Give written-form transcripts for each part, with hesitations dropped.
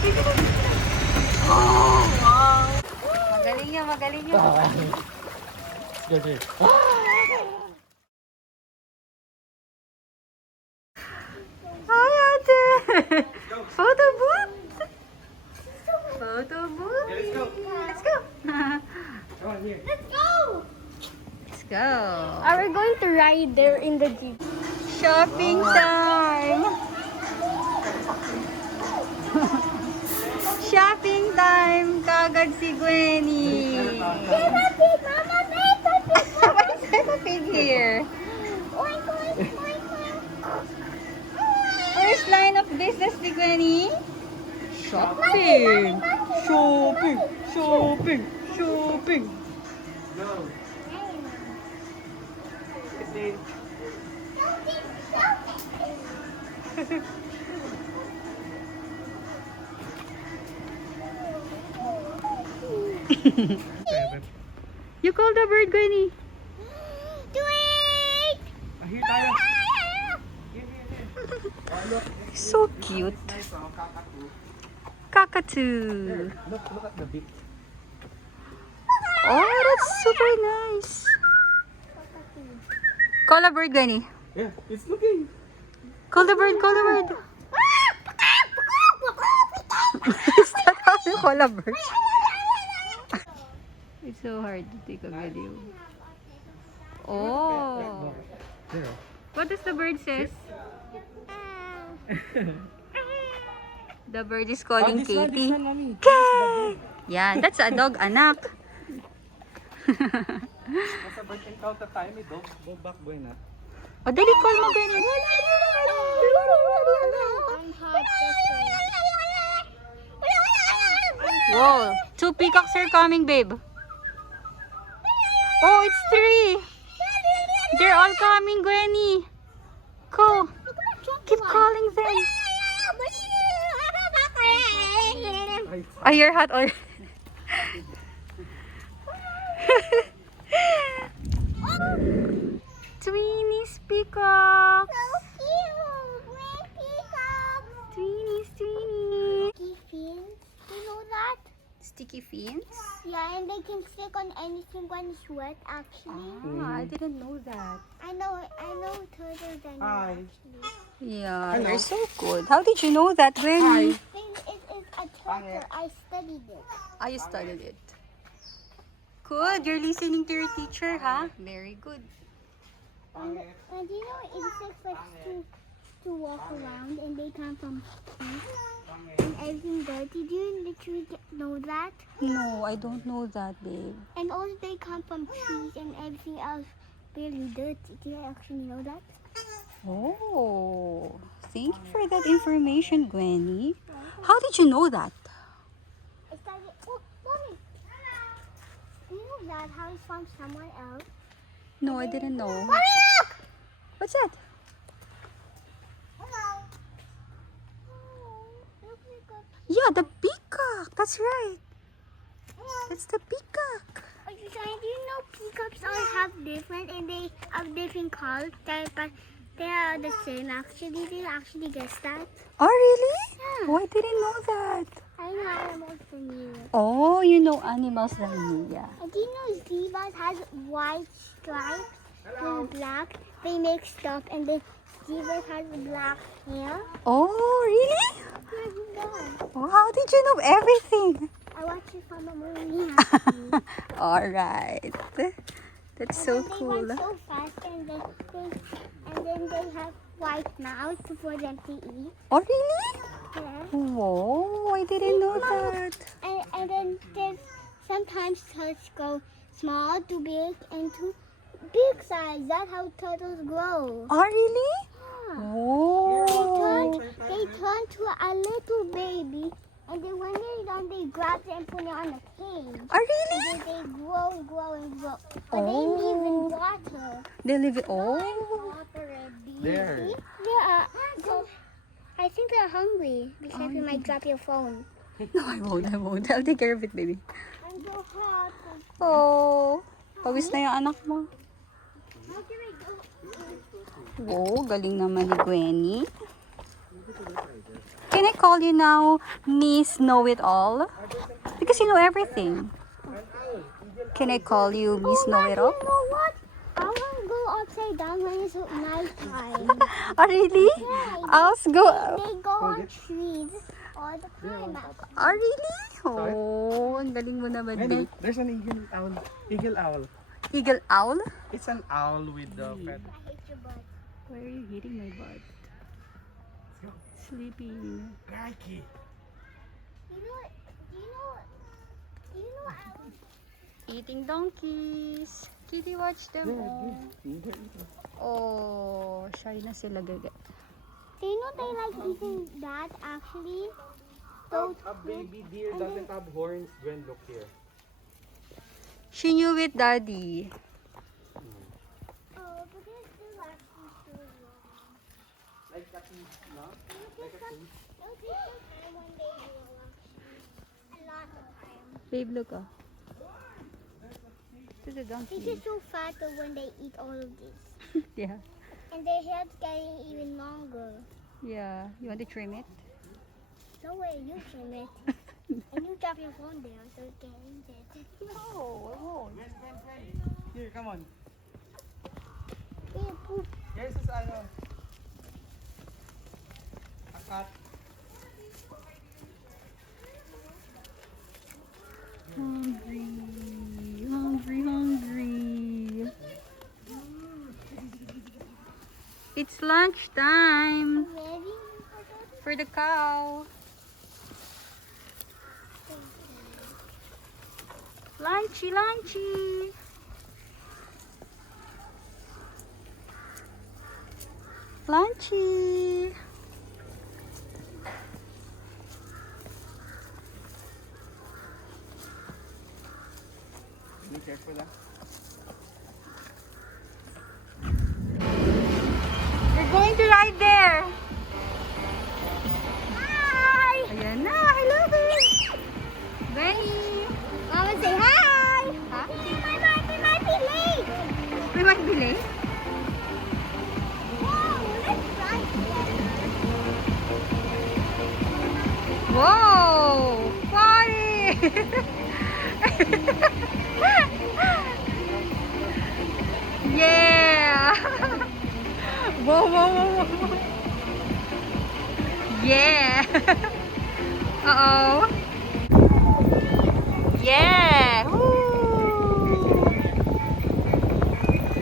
Oh, wow. Magaling yan, magaling yan. Hi, ate. Photo booth. Photo booth. Let's go. Let's go. Come on, here. Let's go! Let's go. Are we going to ride there in the jeep? Shopping time. Shopping time. Kagad si Gwenny. Mama pig! Mama pig! Why is there a pig here? Oink, oink, oink, oink. First line of business ni Gwenny. Shopping. Shopping. Shopping. Shopping. Go. You called the bird, Gwenny. Tweet! Here tayo. Here. So cute. Nice, kakatu. Cockatoo. Look at the beak. Oh, that's super nice. Call a bird, Gwenny. Yeah, it's looking. Call the bird, call the bird. Is that how you call a bird? It's so hard to take a video. Oh. There. What does the bird says? The bird is calling Katie. mommy. Kay! Yeah, that's a dog, anak. Nasa bird encounter tayo, may dog. Go back, boy na. O, dali, call mo, Gwenny. I'm hot. Whoa, 2 peacocks are coming, babe. Oh, it's 3. They're all coming, Gwenny. Go. Keep calling them. Oh, you're hot already. Tweenies peacocks. Tweenies, tweenies. You know that? Sticky fins? Yeah, and they can stick on anything when it's wet, actually. Ah, I didn't know that. I know turtles and Hi. Yeah, Hello. you're so good. How did you know that, Gwenny? It is a turtle. I studied it. Ah, you studied it. Good. You're listening to your teacher, huh? Very good. And you know insects like to walk around and they come from trees and everything dirty. Do you literally know that? No, I don't know that, babe. And also they come from trees and everything else really dirty. Do you actually know that? Oh, thank you for that information, Gwenny. How did you know that? I studied. Oh, mommy! Do you know that how it's from someone else? No, I didn't know. Mommy, look! What's that? Hello. Oh, look, we got. Yeah, the peacock. That's right. Hello. That's the peacock. Do you know peacocks all have different and they have different colors, but they are the same actually. Did you actually guess that? Oh, really? Yeah. Oh, I didn't know that. I know animals than you. Oh, you know animals than me, yeah. And do you know zebras has white stripes with black? They make stuff and the zebras has black hair. Oh, really? Yeah, you know. Oh, how did you know everything? I watched it from a movie. Actually. All right. That's so And cool. They run so fast and then they have white mouths for them to eat. Oh, really? Yeah. Whoa, I didn't know that. And then there's sometimes turtles go small to big and to big size. That's how turtles grow. Oh, really? Yeah. Whoa. They turn to a little baby, and then when they're done, they grab it and put it on a cage. Oh, really? And then they grow and grow and grow. But Oh. they live in water. They live in... Oh. There. Yeah. So I think they're hungry because you might drop your phone. No, I won't. I'll take care of it, baby. I'm so hot. Oh. Pawis na yung anak mo. How can I go? Wow, galing naman ni Gwenny. Can I call you now Miss Know It All? Because you know everything. Can I call you Miss Know It All? You know what? I want to go upside down when it's night time. Oh, really? I'll go. They go on trees all the time. Oh, really? Oh, ang galing mo naman, Gwenny, babe. there's an eagle owl. Eagle owl. Eagle owl? It's an owl with the feather. I hate your butt. Why are you hitting my butt? Sleeping. Crikey. You know what? Do you know owls? Eating donkeys. Kitty, watch them all. Oh, shy na sila gaga. Do you know they like eating that actually? Those A baby deer doesn't have horns. Gwen, look here. She knew it, Daddy. Oh, but they're still actually so long. Like that, no? Like a fish. It'll take some time when they grow actually. A lot of time. Babe, look oh. To the donkey. They get so fat that when they eat all of this. Yeah. And their hair's getting even longer. Yeah. You want to trim it? No way, you trim it. And you drop your phone there so it can eat it. No, I won't. Here, come on. Yeah, poop. Here's this ano. A cat. Hungry, hungry, hungry. It's lunch time Ready? for the cow. Lunchy, lunchy. Lunchy. Be careful ah. We're going to ride there. Hi! Ayan na, I love it. Benny. Mama, say hi! Huh? We might be late. We might be late. Whoa, let's ride together. Whoa! Party! Yeah! Whoa, whoa, whoa, whoa. Yeah! Uh-oh. Yeah! Woo!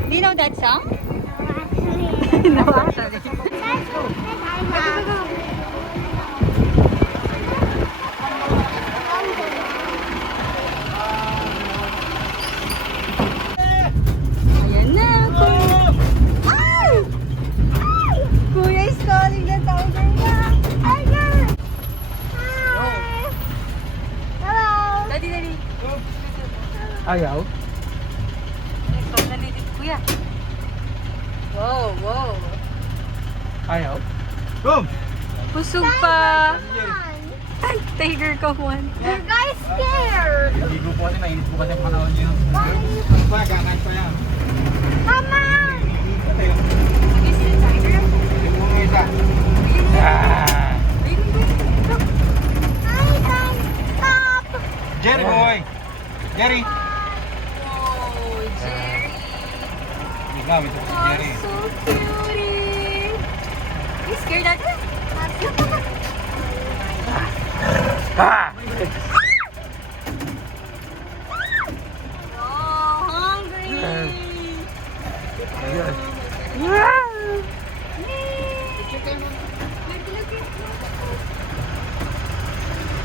Do you know that song? No, actually. No, actually. That's what I have. Ayan na, Kuya. Ay! Kuya is calling the tiger niya. Tiger! Hi! Hello! Dali, dali. Ayaw? Ikaw nalilit, Kuya. Wow, wow. Ayaw? Boom! Busog pa. Come on! Tiger ka, Juan. You guys scared! Hindi ko po kasi mainit po kasi ang panahon niyo. Pa, gagawin pa yan. Come on! Is it a tiger? Ito mo nga isa. I can't stop! Jerry boy! Jerry! Oh, Jerry. Ikaw, ito si Jerry. Oh, so cutie. You scared at her? Ah! Oh, hungry. Ayun.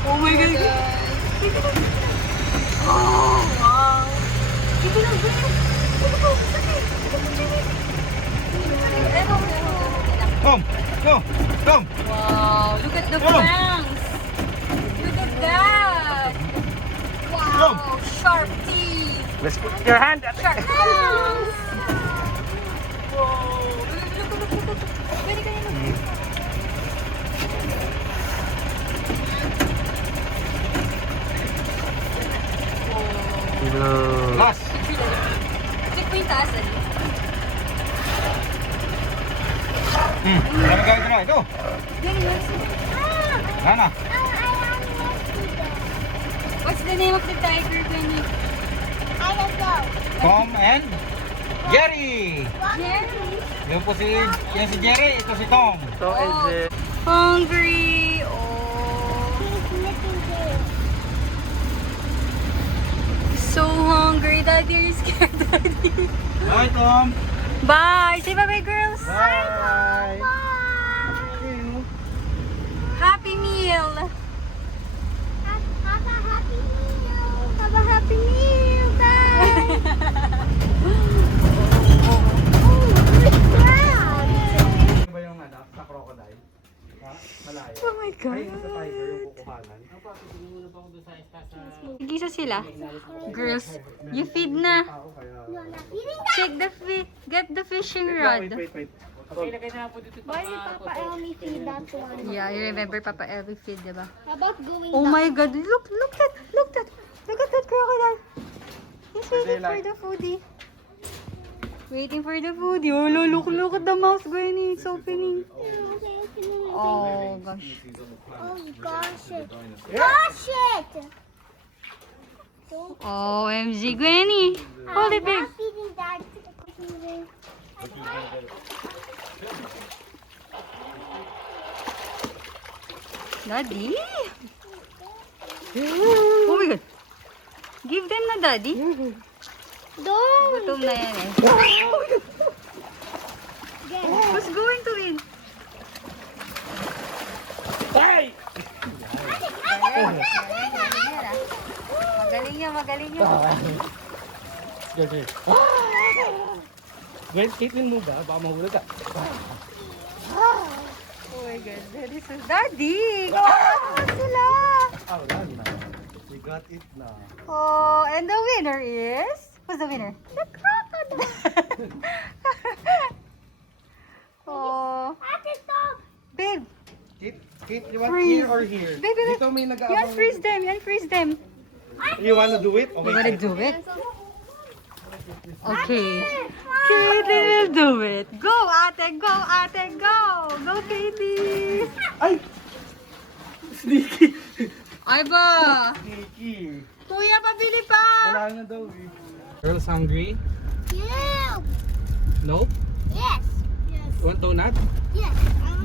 Oh my God. Oh, wow. Come! Go! Come! Wow, look at the Come. fangs. Look at that. Wow, sharp teeth. Let's put your hand at Sharp fangs. Whoa. Look. Pwede ka yun. Last! Check mo yung taas, Ali. Marami gamit na ito. Ganun, Nana. What's the name of the tiger, Benny? I don't know. Tom and Jerry. Jerry. Yung po si, yung si Jerry, ito si Tom. So, Oh. Hungry. Oh. He's looking good. So hungry. Daddy, are you scared, Daddy? Bye, Tom. Bye. Say bye-bye, girls. Bye. Happy meal. Have a happy meal. Have a happy meal, guys. Good crowd. Ano ba yung anak sa crocodile? Ha? Malayo. Oh my Ay, God. sa tiger yung kukuhanan. Gisa sila. Girls, you feed na. Tao kaya... You're not feeding that. Take the get the fishing Wait, rod. wait. Why did Papa Elmi feed that one? Yeah, you remember Papa Elvi feed, diba? How about going Oh down? my God! Look at that crocodile. He's waiting for the foodie. Waiting for the foodie. Oh, look at the mouth, Gwenny. It's opening. Oh gosh. Oh gosh it. Gosh it! Don't OMG, Gwenny. Hold it, babe. not feeding that. Daddy. Oh my God. Give them na, Daddy. Don't. Gutom na yan eh. Again. Who's going to win? Magaling yan. Sige. Wait, Caitlin mo ba? Baka mahulog ka. Oh my God. Daddy, Daddy! Kawawa sila! Ah, wala na. We got it na. Oh, and the winner is? Who's the winner? The crocodile! Oh, Ate, stop. babe, Kate, you want Freeze. here or here? Baby, Dito may you nag-aabang. unfreeze them, you unfreeze them. You wanna do it? Okay. You wanna do it? Okay. Katie will do it. Go, ate, go, ate, go! Go, Katie! Ay! Sneaky! Ay ba? Sneaky! Kuya, pabili pa! Wala na daw eh. Girls hungry? Yeah. Nope. Yes. Yes. You want donut? Yes. I